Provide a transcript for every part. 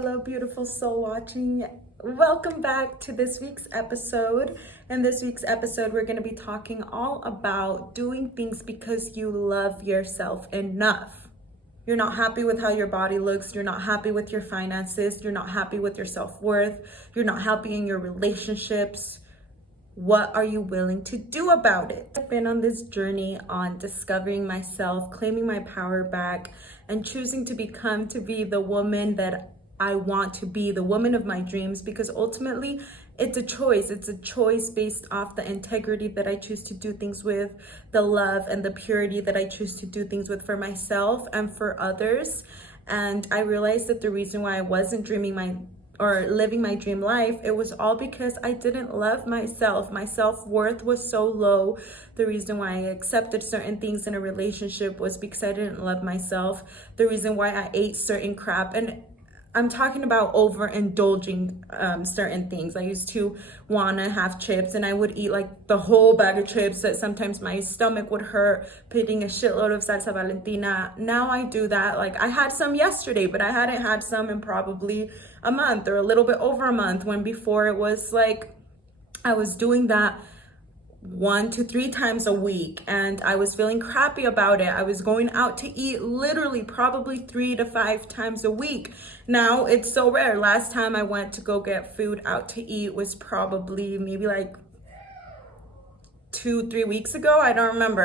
Hello, beautiful soul watching. Welcome back to this week's episode. In this week's episode, we're going to be talking all about doing things because you love yourself enough. You're not happy with how your body looks. You're not happy with your finances. You're not happy with your self-worth. You're not happy in your relationships. What are you willing to do about it? I've been on this journey on discovering myself, claiming my power back, and choosing to be the woman that I want to be, the woman of my dreams, because ultimately it's a choice. It's a choice based off the integrity that I choose to do things with, the love and the purity that I choose to do things with for myself and for others. And I realized that the reason why I wasn't living my dream life, it was all because I didn't love myself. My self-worth was so low. The reason why I accepted certain things in a relationship was because I didn't love myself. The reason why I ate certain crap, and I'm talking about overindulging certain things. I used to want to have chips and I would eat like the whole bag of chips that sometimes my stomach would hurt, putting a shitload of salsa Valentina. Now I do that. Like I had some yesterday, but I hadn't had some in probably a month or a little bit over a month, when before it was like I was doing that 1 to 3 times a week and I was feeling crappy about it. I was going out to eat literally probably 3 to 5 times a week. Now it's so rare. Last time I went to go get food out to eat was probably maybe like 2-3 weeks ago. I don't remember.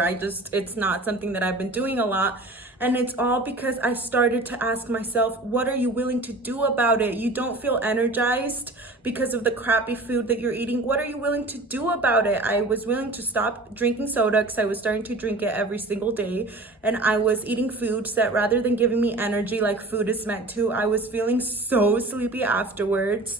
It's not something that I've been doing a lot. And it's all because I started to ask myself, what are you willing to do about it? You don't feel energized because of the crappy food that you're eating. What are you willing to do about it? I was willing to stop drinking soda because I was starting to drink it every single day. And I was eating foods that, rather than giving me energy like food is meant to, I was feeling so sleepy afterwards.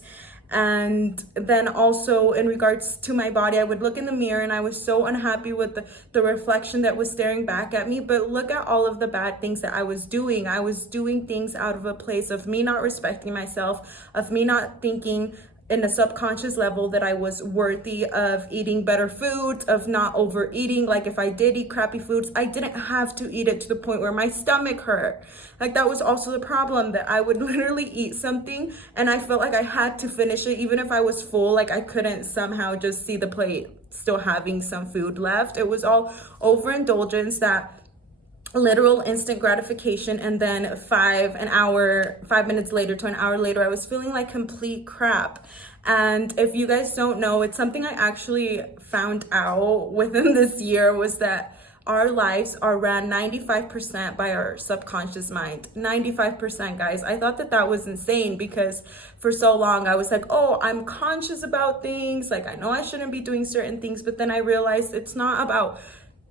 And then also in regards to my body, I would look in the mirror and I was so unhappy with the reflection that was staring back at me. But look at all of the bad things that I was doing. I was doing things out of a place of me not respecting myself, of me not thinking in a subconscious level that I was worthy of eating better foods, of not overeating. Like if I did eat crappy foods, I didn't have to eat it to the point where my stomach hurt. Like that was also the problem, that I would literally eat something and I felt like I had to finish it even if I was full. Like I couldn't somehow just see the plate still having some food left. It was all overindulgence, that literal instant gratification, and then 5 minutes later to an hour later, I was feeling like complete crap. And if you guys don't know, it's something I actually found out within this year, was that our lives are ran 95% by our subconscious mind. 95%, guys. I thought that was insane, because for so long I was like, oh, I'm conscious about things. Like I know I shouldn't be doing certain things, but then I realized it's not about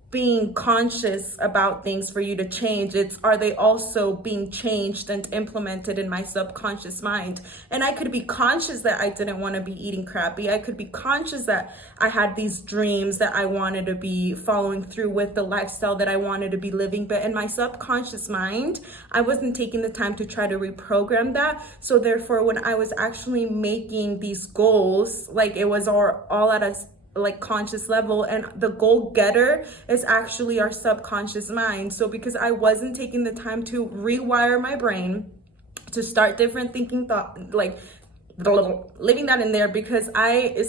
being conscious about things for you to change. It's, are they also being changed and implemented in my subconscious mind? And I could be conscious that I didn't want to be eating crappy. I could be conscious that I had these dreams that I wanted to be following through with, the lifestyle that I wanted to be living. But in my subconscious mind, I wasn't taking the time to try to reprogram that. So therefore, when I was actually making these goals, like it was all at a conscious level, and the goal getter is actually our subconscious mind. So because I wasn't taking the time to rewire my brain to start different thinking thought, like living that in there, because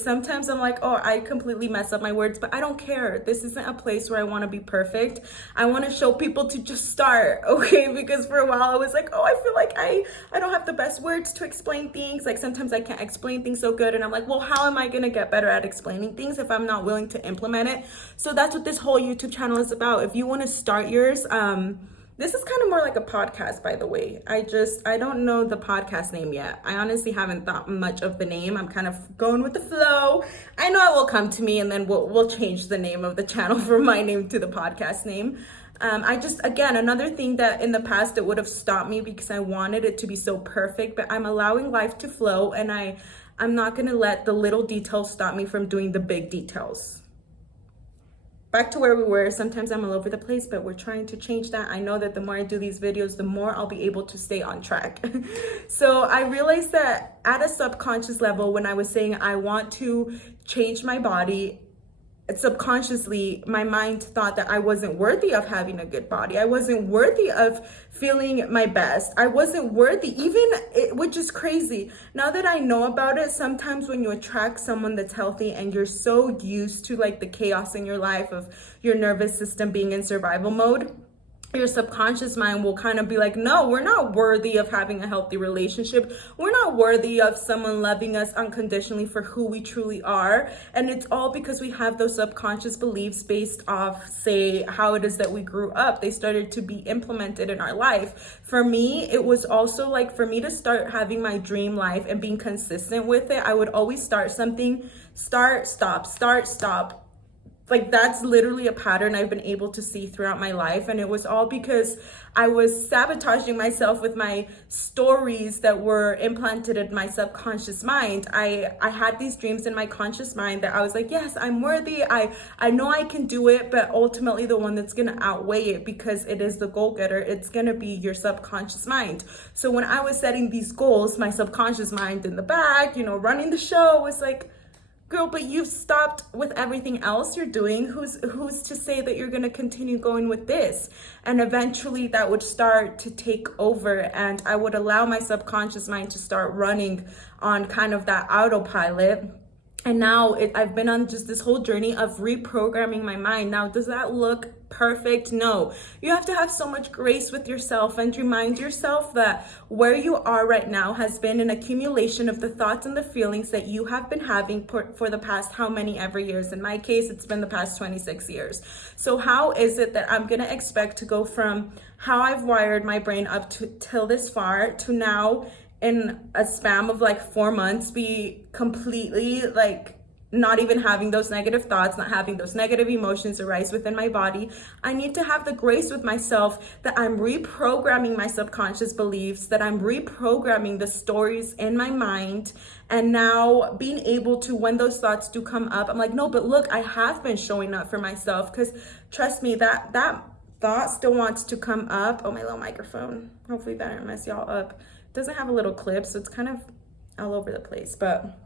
sometimes I'm like, oh, I completely mess up my words, but I don't care. This isn't a place where I want to be perfect. I want to show people to just start, okay? Because for a while I was like, oh, I feel like I don't have the best words to explain things. Like sometimes I can't explain things so good, and I'm like, well, how am I gonna get better at explaining things if I'm not willing to implement it? So that's what this whole YouTube channel is about. If you want to start yours, this is kind of more like a podcast, by the way. I don't know the podcast name yet. I honestly haven't thought much of the name. I'm kind of going with the flow. I know it will come to me, and then we'll change the name of the channel from my name to the podcast name. Again, another thing that in the past it would have stopped me because I wanted it to be so perfect, but I'm allowing life to flow, and I'm not going to let the little details stop me from doing the big details. Back to where we were. Sometimes I'm all over the place, but we're trying to change that. I know that the more I do these videos, the more I'll be able to stay on track. So I realized that at a subconscious level, when I was saying I want to change my body, subconsciously my mind thought that I wasn't worthy of having a good body. I wasn't worthy of feeling my best. I wasn't worthy, which is crazy. Now that I know about it, sometimes when you attract someone that's healthy and you're so used to like the chaos in your life of your nervous system being in survival mode, your subconscious mind will kind of be like, no, we're not worthy of having a healthy relationship. We're not worthy of someone loving us unconditionally for who we truly are. And it's all because we have those subconscious beliefs based off, say, how it is that we grew up. They started to be implemented in our life. For me, it was also like, for me to start having my dream life and being consistent with it, I would always start something, start, stop. Like, that's literally a pattern I've been able to see throughout my life. And it was all because I was sabotaging myself with my stories that were implanted in my subconscious mind. I had these dreams in my conscious mind that I was like, yes, I'm worthy. I know I can do it. But ultimately, the one that's going to outweigh it, because it is the goal-getter, it's going to be your subconscious mind. So when I was setting these goals, my subconscious mind in the back, running the show, was like, girl, but you've stopped with everything else you're doing. Who's to say that you're going to continue going with this? And eventually that would start to take over, and I would allow my subconscious mind to start running on kind of that autopilot. And now I've been on just this whole journey of reprogramming my mind. Now, does that look perfect? No. You have to have so much grace with yourself and remind yourself that where you are right now has been an accumulation of the thoughts and the feelings that you have been having for the past how many ever years. In my case, it's been the past 26 years. So how is it that I'm going to expect to go from how I've wired my brain up to till this far to now, in a span of like 4 months, be completely like not even having those negative thoughts, not having those negative emotions arise within my body? I need to have the grace with myself that I'm reprogramming my subconscious beliefs, that I'm reprogramming the stories in my mind. And now being able to, when those thoughts do come up, I'm like, no, but look, I have been showing up for myself. Because trust me, that thought still wants to come up. Oh, my little microphone. Hopefully that didn't mess y'all up. Doesn't have a little clip, so it's kind of all over the place. But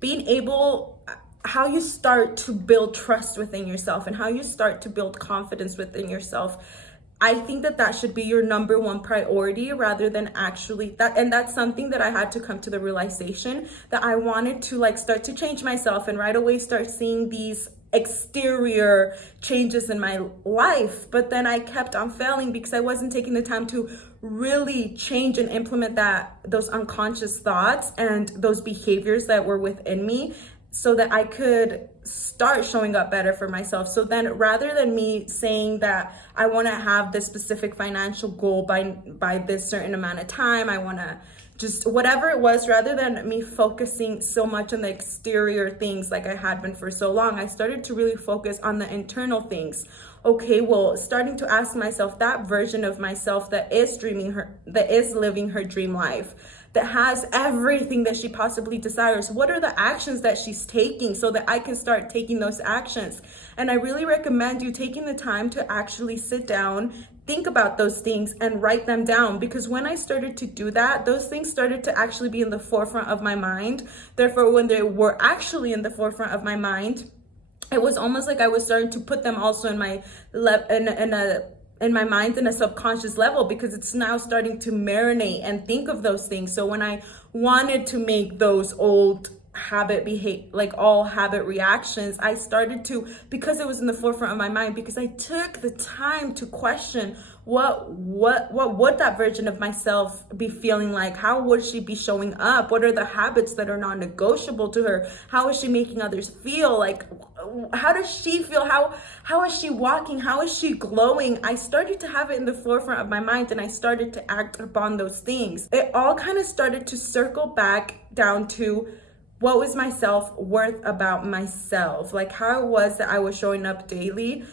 being able, how you start to build trust within yourself and how you start to build confidence within yourself, I think that should be your number one priority, rather than actually that. And that's something that I had to come to the realization that I wanted to like start to change myself and right away start seeing these exterior changes in my life. But then I kept on failing because I wasn't taking the time to really change and implement those unconscious thoughts and those behaviors that were within me, so that I could start showing up better for myself. So then, rather than me saying that I want to have this specific financial goal by this certain amount of time, I want to just whatever it was, rather than me focusing so much on the exterior things like I had been for so long, I started to really focus on the internal things. Okay, well, starting to ask myself, that version of myself that is living her dream life, that has everything that she possibly desires, what are the actions that she's taking, so that I can start taking those actions? And I really recommend you taking the time to actually sit down, think about those things, and write them down. Because when I started to do that, those things started to actually be in the forefront of my mind. Therefore, when they were actually in the forefront of my mind, it was almost like I was starting to put them also in my in my mind in a subconscious level, because it's now starting to marinate and think of those things. So when I wanted to make those old habit reactions, I started to, because it was in the forefront of my mind, because I took the time to question what would that version of myself be feeling like? How would she be showing up? What are the habits that are non-negotiable to her? How is she making others feel? Like, how does she feel? How is she walking? How is she glowing? I started to have it in the forefront of my mind, and I started to act upon those things. It all kind of started to circle back down to what was my self-worth about myself, like how it was that I was showing up daily.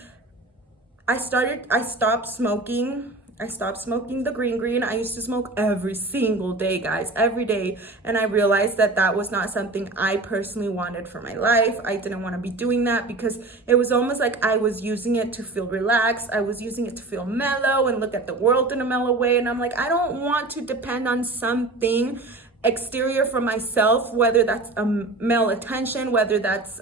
I stopped smoking the green. I used to smoke every single day, guys, every day. And I realized that was not something I personally wanted for my life. I didn't want to be doing that, because it was almost like I was using it to feel relaxed. I was using it to feel mellow and look at the world in a mellow way. And I'm like, I don't want to depend on something exterior for myself, whether that's male attention, whether that's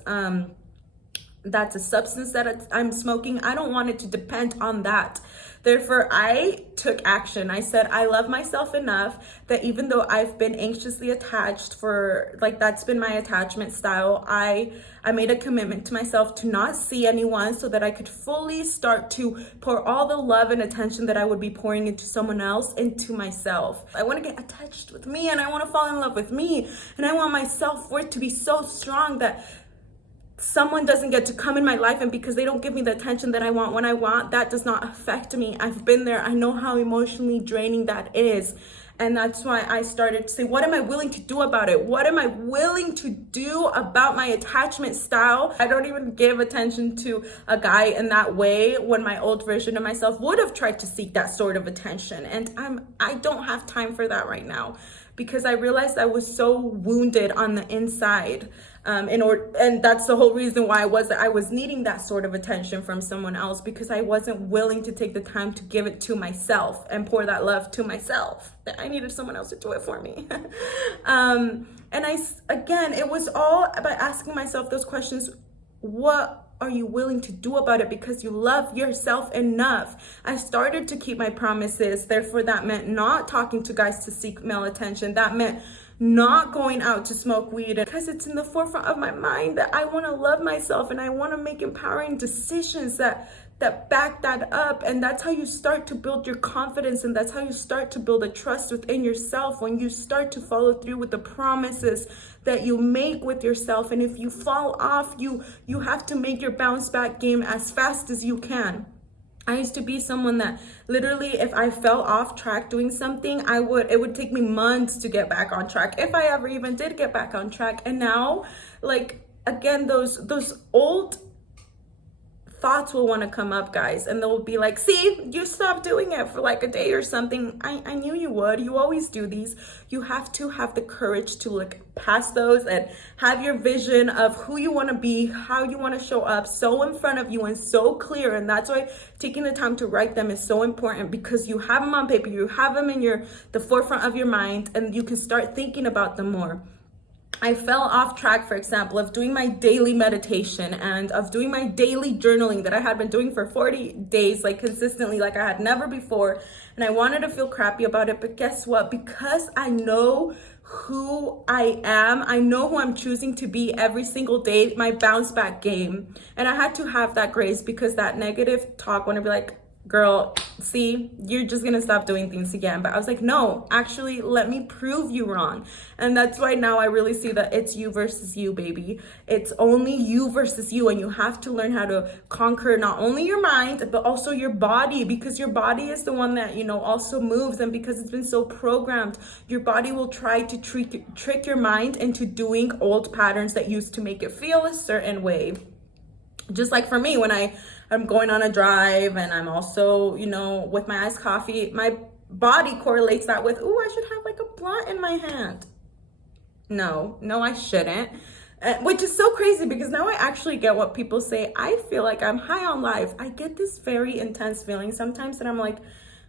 that's a substance that I'm smoking. I don't want it to depend on that. Therefore, I took action. I said, I love myself enough that even though I've been anxiously attached for, like, that's been my attachment style, I made a commitment to myself to not see anyone so that I could fully start to pour all the love and attention that I would be pouring into someone else into myself. I want to get attached with me, and I want to fall in love with me, and I want my self-worth to be so strong that someone doesn't get to come in my life, and because they don't give me the attention that I want when I want, that does not affect me. I've been there. I know how emotionally draining that is. And that's why I started to say, what am I willing to do about it? What am I willing to do about my attachment style? I don't even give attention to a guy in that way when my old version of myself would have tried to seek that sort of attention. And I don't have time for that right now, because I realized I was so wounded on the inside. And that's the whole reason why I was needing that sort of attention from someone else, because I wasn't willing to take the time to give it to myself and pour that love to myself. That I needed someone else to do it for me. Again, it was all by asking myself those questions. What are you willing to do about it? Because you love yourself enough. I started to keep my promises. Therefore, that meant not talking to guys to seek male attention. That meant not going out to smoke weed, because it's in the forefront of my mind that I want to love myself, and I want to make empowering decisions that back that up. And that's how you start to build your confidence, and that's how you start to build a trust within yourself, when you start to follow through with the promises that you make with yourself. And if you fall off, you have to make your bounce back game as fast as you can. I used to be someone that literally, if I fell off track doing something, it would take me months to get back on track, if I ever even did get back on track. And now, like, again, those old thoughts will want to come up, guys, and they'll be like, see, you stopped doing it for like a day or something. I knew you would. You always do these. You have to have the courage to look past those and have your vision of who you want to be, how you want to show up, so in front of you and so clear. And that's why taking the time to write them is so important, because you have them on paper, you have them in the forefront of your mind, and you can start thinking about them more. I fell off track, for example, of doing my daily meditation and of doing my daily journaling that I had been doing for 40 days, like consistently, like I had never before. And I wanted to feel crappy about it. But guess what? Because I know who I am, I know who I'm choosing to be every single day, my bounce back game. And I had to have that grace, because that negative talk want to be like, girl, see, you're just gonna stop doing things again. But I was like, no, actually, let me prove you wrong. And that's why now I really see that it's you versus you, baby. It's only you versus you. And you have to learn how to conquer not only your mind, but also your body, because your body is the one that, also moves. And because it's been so programmed, your body will try to trick your mind into doing old patterns that used to make it feel a certain way. Just like for me, when I'm going on a drive and I'm also, with my iced coffee, my body correlates that with, ooh, I should have like a blunt in my hand. No, I shouldn't. Which is so crazy, because now I actually get what people say. I feel like I'm high on life. I get this very intense feeling sometimes that I'm like,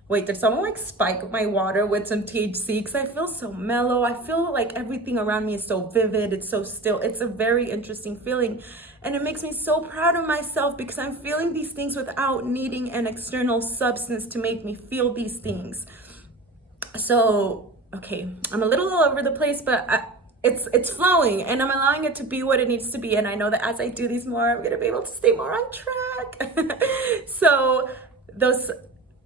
wait, did someone like spike my water with some THC? Because I feel so mellow. I feel like everything around me is so vivid. It's so still. It's a very interesting feeling. And it makes me so proud of myself, because I'm feeling these things without needing an external substance to make me feel these things. So, okay, I'm a little all over the place, but it's flowing, and I'm allowing it to be what it needs to be. And I know that as I do these more, I'm going to be able to stay more on track. So those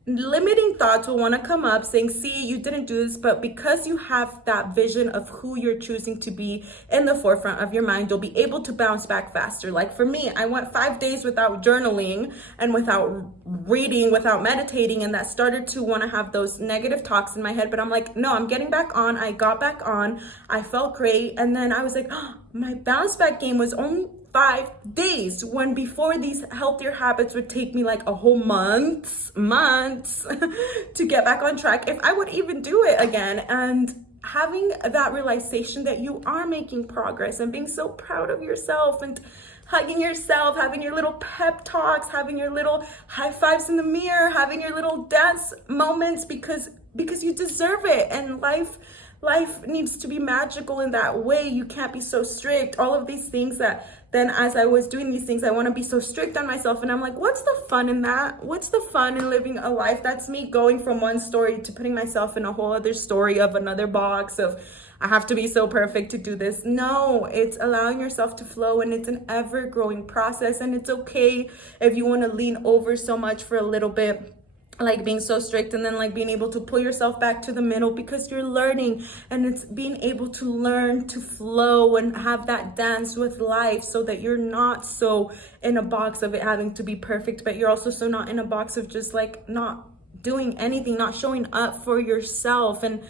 limiting thoughts will want to come up saying, see, you didn't do this. But because you have that vision of who you're choosing to be in the forefront of your mind, you'll be able to bounce back faster. Like for me, I went 5 days without journaling and without reading, without meditating, and that started to want to have those negative talks in my head. But I'm like, no, I'm getting back on. I got back on. I felt great. And then I was like, oh, my bounce back game was only 5 days, when before these healthier habits would take me like a whole months to get back on track, if I would even do it again. And having that realization that you are making progress and being so proud of yourself and hugging yourself, having your little pep talks, having your little high fives in the mirror, having your little dance moments, because you deserve it. And life life needs to be magical in that way. You can't be so strict. All of these things that then as I was doing these things, I want to be so strict on myself. And I'm like, what's the fun in that? What's the fun in living a life? That's me going from one story to putting myself in a whole other story of another box of, I have to be so perfect to do this. No, it's allowing yourself to flow, and it's an ever growing process. And it's okay if you want to lean over so much for a little bit, like being so strict, and then like being able to pull yourself back to the middle, because you're learning. And it's being able to learn to flow and have that dance with life, so that you're not so in a box of it having to be perfect, but you're also so not in a box of just like not doing anything, not showing up for yourself. And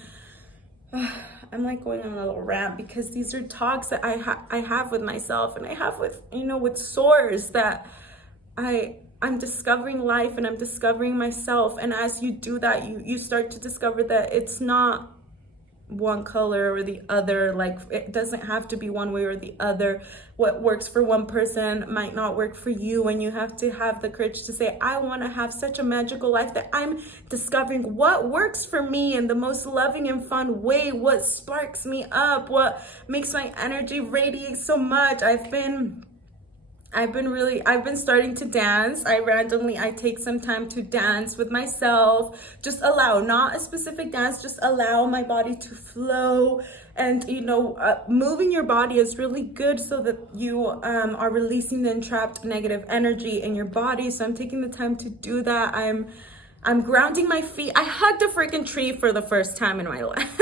I'm like going on a little rant, because these are talks that I have with myself, and I have with, with Source, that I'm discovering life and I'm discovering myself. And as you do that, you start to discover that it's not one color or the other. Like, it doesn't have to be one way or the other. What works for one person might not work for you, and you have to have the courage to say, I want to have such a magical life that I'm discovering what works for me in the most loving and fun way, what sparks me up, what makes my energy radiate so much. I've been starting to dance. I take some time to dance with myself. Just allow, not a specific dance, just allow my body to flow. And, moving your body is really good, so that you are releasing the entrapped negative energy in your body. So I'm taking the time to do that. I'm grounding my feet. I hugged a freaking tree for the first time in my life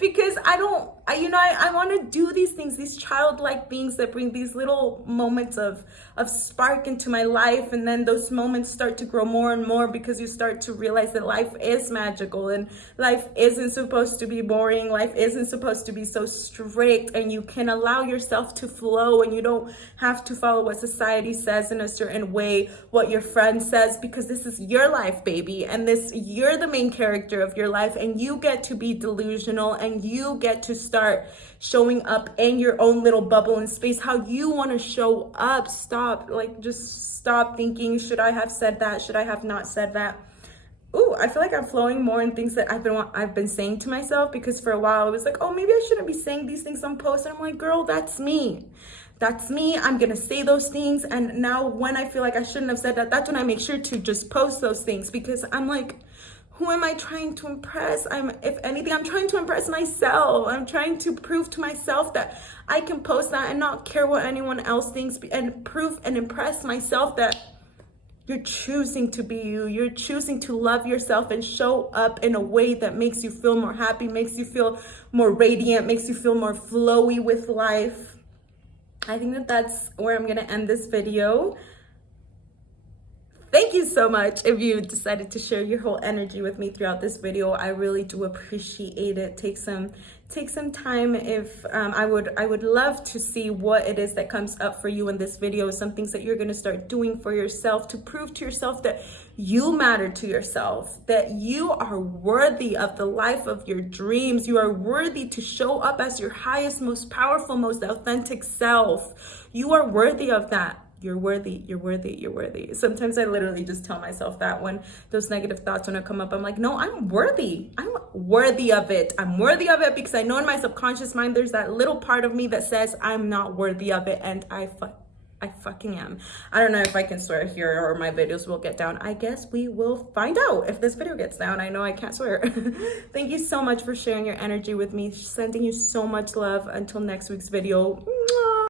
because I want to do these things, these childlike things that bring these little moments of spark into my life. And then those moments start to grow more and more, because you start to realize that life is magical, and life isn't supposed to be boring. Life isn't supposed to be so strict, and you can allow yourself to flow, and you don't have to follow what society says in a certain way, what your friend says, because this is your life, baby. And you're the main character of your life, and you get to be delusional, and you get to start showing up in your own little bubble and space how you want to show up. Just stop thinking, should I have said that? Should I have not said that? Ooh, I feel like I'm flowing more in things that I've been saying to myself, because for a while I was like, oh, maybe I shouldn't be saying these things on posts. And I'm like, girl, that's me. That's me. I'm going to say those things. And now when I feel like I shouldn't have said that, that's when I make sure to just post those things, because I'm like, who am I trying to impress? If anything, I'm trying to impress myself. I'm trying to prove to myself that I can post that and not care what anyone else thinks, and prove and impress myself that you're choosing to be you. You're choosing to love yourself and show up in a way that makes you feel more happy, makes you feel more radiant, makes you feel more flowy with life. I think that that's where I'm going to end this video. Thank you so much if you decided to share your whole energy with me throughout this video. I really do appreciate it. Take some time. If I would love to see what it is that comes up for you in this video, some things that you're going to start doing for yourself to prove to yourself that you matter to yourself, that you are worthy of the life of your dreams. You are worthy to show up as your highest, most powerful, most authentic self. You are worthy of that. You're worthy, you're worthy, you're worthy. Sometimes I literally just tell myself that when those negative thoughts want to come up. I'm like, no, I'm worthy. I'm worthy of it. I'm worthy of it, because I know in my subconscious mind, there's that little part of me that says I'm not worthy of it. And I fucking am. I don't know if I can swear here or my videos will get down. I guess we will find out if this video gets down. I know I can't swear. Thank you so much for sharing your energy with me. Sending you so much love. Until next week's video.